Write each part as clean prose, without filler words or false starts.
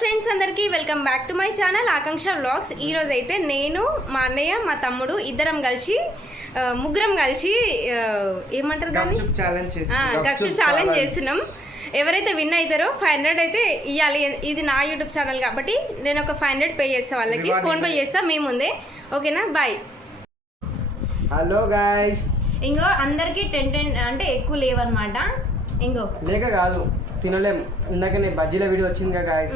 Friends అందరికీ welcome back to my channel Akanksha vlogs. ఈరోజు అయితే నేను మా అన్నయ్య మా తమ్ముడు ఇద్దరం కలిసి ముగ్గురం కలిసి ఏమంటారు దాన్ని గప్చుప్ ఛాలెంజ్ చేస్తున్నాం. ఎవరైతే విన్ అవుతారో 500 అయితే ఇవ్వాలి. ఇది నా యూట్యూబ్ ఛానల్ కాబట్టి నేను ఒక 500 పే చేస్తా, వాళ్ళకి ఫోన్పే చేస్తా మీ ముందే. ఓకేనా? బాయ్. Hello guys. ఇంకో అందరికి 10 అంటే ఎక్కువ లేవన్నమాట. ఇంకో లేక కాదు, తినలేము. ఇందాకనే బజ్జీల వీడియో వచ్చింది కదా గాయ్స్,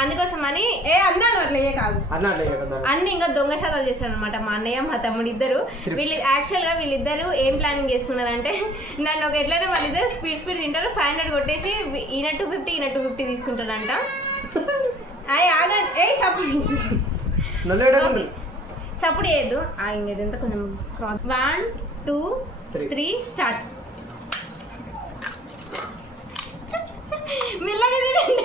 అందుకోసమని అన్నాను అట్లా కాదు అన్ని ఇంకా దొంగ శాతాలు చేస్తాడు అనమాట మా అన్నయ్య మా తమ్ముడు ఇద్దరు. యాక్చువల్గా వీళ్ళిద్దరు ఏం ప్లానింగ్ చేసుకున్నారంటే నన్ను ఒక ఎట్లయినా వాళ్ళిద్దరు స్పీడ్ తింటారు. 500 కొట్టేసి ఈయన 250 ఈయన 250 తీసుకుంటాడంట. సపోర్ట్ చేయొద్దు. ఇంకెంత కొంచెం 1 2 3 స్టార్ట్. మెల్లగా తినండి.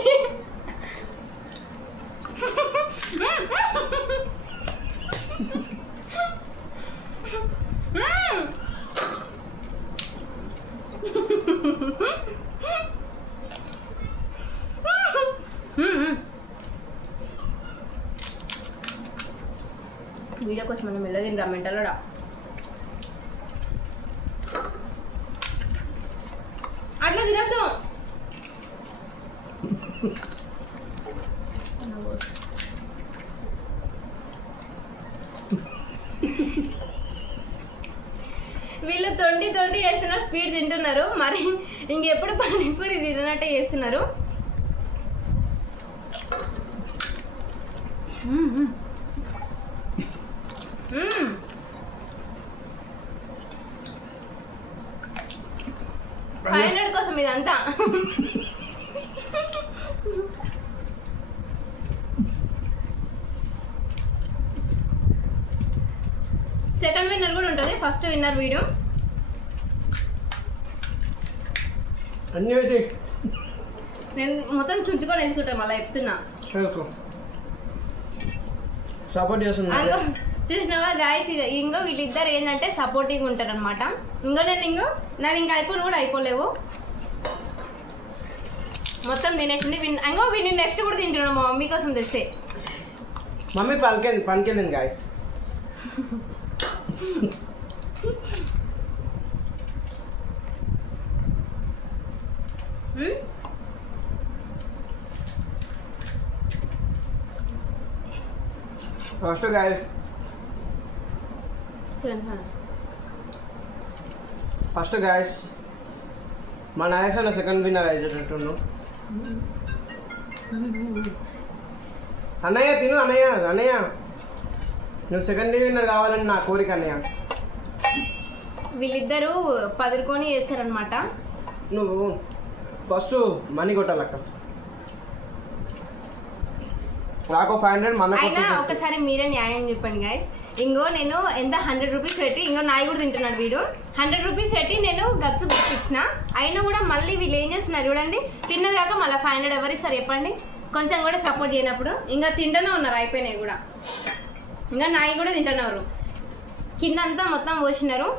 వీడియో కోసం మనం మెల్లగా తింటాం మెంటల్గా. అట్లా తినద్దు. వీళ్ళు తొండి చేస్తున్నారు, స్పీడ్ తింటున్నారు. మరి ఇంకెప్పుడు పానీపూరి తినట్టే చేస్తున్నారు. ఫైనల్ కోసం ఇదంతా. సెకండ్ విన్నర్ కూడా ఉంటుంది. ఫస్ట్ విన్నర్ వీడియో నేను మొత్తం చుంచుకొని వేసుకుంటాను. మళ్ళీ చెప్తున్నా, సపోర్ట్ చేస్తున్నా. చూసినావా గాయస్? ఇంకో వీళ్ళిద్దరు ఏంటంటే సపోర్టింగ్ ఉంటారు అనమాట. నావి ఇంకా అయిపోయిన కూడా అయిపోలేవు. మొత్తం తినేసింది. ఇంకో వీడిని నెక్స్ట్ కూడా తింటున్నాం మా మమ్మీ కోసం తెస్తే. మమ్మీ పనికెళ్ళింది గాయస్. ఫస్ట్ గాయస్ మా నాయసన్న సెకండ్ విన్నర్ అయ్యేటట్టున్నాం. అన్నయ్య తిను. అన్నయ్య నువ్వు సెకండ్ విన్నర్ కావాలని నా కోరిక అన్నయ్య. వీళ్ళిద్దరూ పదురుకొని చేస్తారనమాట. నువ్వు ఫస్ట్ మనీ కొట్టాలక్క. నాకు 500 మన అయినా ఒకసారి మీరే న్యాయం చెప్పండి గాయస్. ఇంకో నేను ఎంత 100 రూపీస్ పెట్టి ఇంకో నాయి కూడా తింటున్నాడు వీడు. 100 రూపీస్ పెట్టి నేను గచ్చు ఇచ్చిన. అయినా కూడా మళ్ళీ వీళ్ళు ఏం చేస్తున్నారు చూడండి. తిన్నది కాక మళ్ళీ 500 ఎవరు ఇస్తారు చెప్పండి? కొంచెం కూడా సపోర్ట్ చేయనప్పుడు ఇంకా తింటూనే ఉన్నారు. అయిపోయినాయి కూడా. ఇంకా నాయి కూడా తింటున్నారు. కింద అంతా మొత్తం పోసినారు.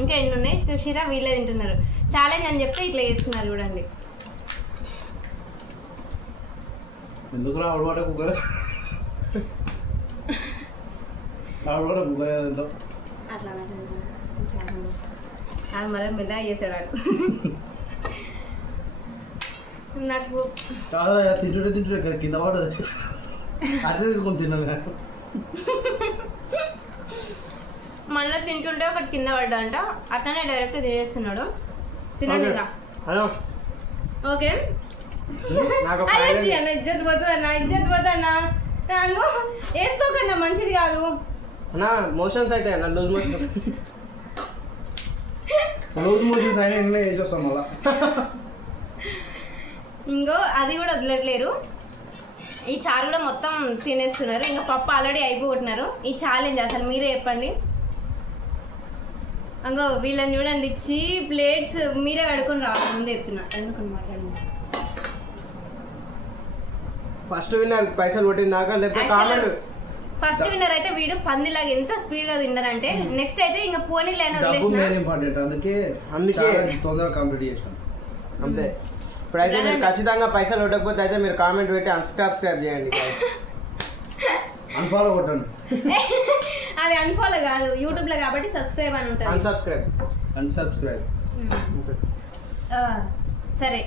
ఇంకా ఎన్ని ఉన్నాయి చూసిరా? వీళ్ళే తింటున్నారు. ఛాలెంజ్ అని చెప్తే ఇట్లా చేస్తున్నారు చూడండి. ఎందుకు ఆవిడ కుక్కర్ అట్లా మళ్ళీ మెల్లగా చేసాడు నాకు. తింటుంటే కింద పడదు. అట్లా తీసుకొని తిన్నాను. మళ్ళీ తింటుంటే ఒకటి కింద పడ్డాంట. అట్లనే డైరెక్ట్ తినేస్తున్నాడు. తినండి. ఓకే. ఇజ్జత్ పోతుందన్నా. వేసుకోకన్నా, మంచిది కాదు అన్నా. మోషన్స్ అయితే అన్న లూజ్ మోషన్స్ అయినా వేసేస్తాం మళ్ళా. ఇంకో అది కూడా వదలట్లేరు. ఈ చారు కూడా మొత్తం తినేస్తున్నారు. ఇంకా పప్పు ఆల్రెడీ అయిపోతున్నారు. ఈ ఛాలెంజ్ అసలు మీరే చెప్పండి. అంగో వీళ్ళని చూడండి, ప్లేట్స్ మీరే కడుకొని రావాలి. ముందే చెప్తున్నా. ఎందుకు మాట్లాడండి. ఫస్ట్ విన్నర్ పైసలు కొట్టింది దాకా లేకపోతే కామెంట్. ఫస్ట్ విన్నర్ అయితే వీడు పందిలాగా ఎంత స్పీడ్ గా తిన్నారంటే నెక్స్ట్ అయితే ఇంకా పోనీ లైన్ ఇంపార్టెంట్. అందుకే తొందరగా కంప్లీట్ చేసాం అంతే. ఇప్పుడైతే మీరు ఖచ్చితంగా పైసలు కొట్టకపోతే అయితే మీరు కామెంట్ పెట్టి అన్సబ్స్క్రైబ్ చేయండి guys. అన్ఫాలో కొట్టండి. అది అన్ఫాలో కాదు యూట్యూబ్ లో కాబట్టి సబ్స్క్రైబ్ అని ఉంటుంది. అన్సబ్స్క్రైబ్. సరే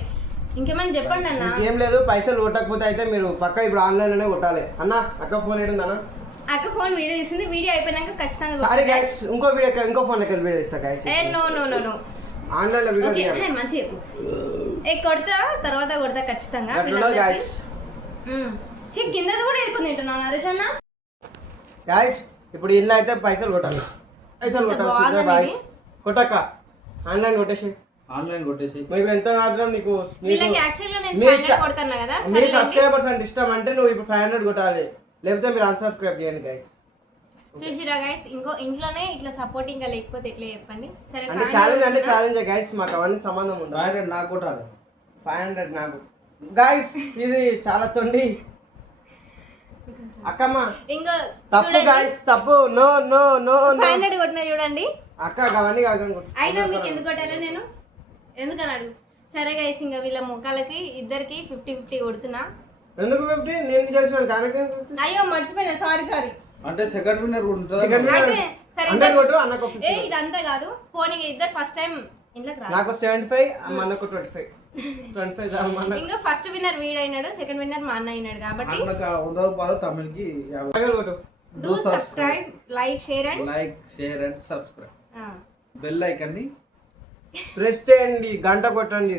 ఇంకేమైనా చెప్పండి అన్న. ఇంకేం లేదు, పైసలు కొట్టకపోతే అయితే మీరు పక్క ఇప్పుడు ఆన్లైన్ లోనే కొట్టాలి. అన్న అక్క ఫోన్ ఏంటి అన్న? అక్క ఫోన్ వీడియో తీసింది, వీడియో అయిపోయినాక ఖచ్చితంగా సారీ గైస్, ఇంకో ఫోన్ లెక్క వీడియో తీస్తా గైస్. నో ఆన్లైన్ లో వీడియో తీయాలి. మంచి కొడతా తర్వాత కొడతా ఖచ్చితంగా. గైస్ కిందది కూడా వెళ్ళిపోతుంది తింటున్నాను నరేష్ అన్న. గైస్ ఇప్పుడు ఇల్లు అయితే పైసలు కొట్టాలి. బాయ్ కొట్టక్క ఆన్లైన్ కొట్టేసి ఆన్లైన్ కొట్టేసి మీకు ఎంత మాత్రం నీకు వీళ్ళకి యాక్చువల్గా నేను 500 కొడతాను కదా. మీ సబ్స్క్రైబర్స్ అంటే ఇష్టం అంటే నువ్వు ఇప్పుడు 500 కొట్టాలి, లేకపోతే మీరు అన్సబ్స్క్రైబ్ చేయండి గైస్. చూసిరా గైస్, ఇంట్లోనే ఇట్లా సపోర్టింగ్ గా లేకపోతే ఎట్లా చెప్పండి. సరే అంటే ఛాలెంజ్ అంటే ఛాలెంజ్ గైస్, మాకు అవన్నీ సంబంధం ఉంది. 500 నాకు కొట్టాలి, 500 నాకు. గైస్ ఇది చాలా తొండి అక్కమ్మ, ఇంకో తప్పు గైస్, తప్పు. నో 500 కొట్టినా చూడండి అక్క, అవన్నీ కాదు. అయినా మీకు ఎందుకు కొట్టాలి నేను, ఎందుకని అడుగు. సరే గైస్, ఇంకా వీళ్ళ ముఖాలకి ఇద్దరికి 50-50 కొడుతున్నా. ఎందుకు 50? నేను తెలిసిన కానకే. అయ్యో మర్చిపోయినా, సారీ అంటే సెకండ్ విన్నర్ ఉంటుంది. అయితే సరే అన్నకు ఇదంతా కాదు, పోనీ ఇద్దరు ఫస్ట్ టైం ఇంట్లోకి రా. నాకు 75, అన్నకు 25. ఇంకా ఫస్ట్ విన్నర్ వీడైనాడు, సెకండ్ విన్నర్ మా అన్న అయినాడు కాబట్టి నాకు 100 రూపాయలు, తమిళ్కి 50. Do subscribe, like share and subscribe. Bell icon ని ప్రెస్ చేయండి, గంట కొట్టండి.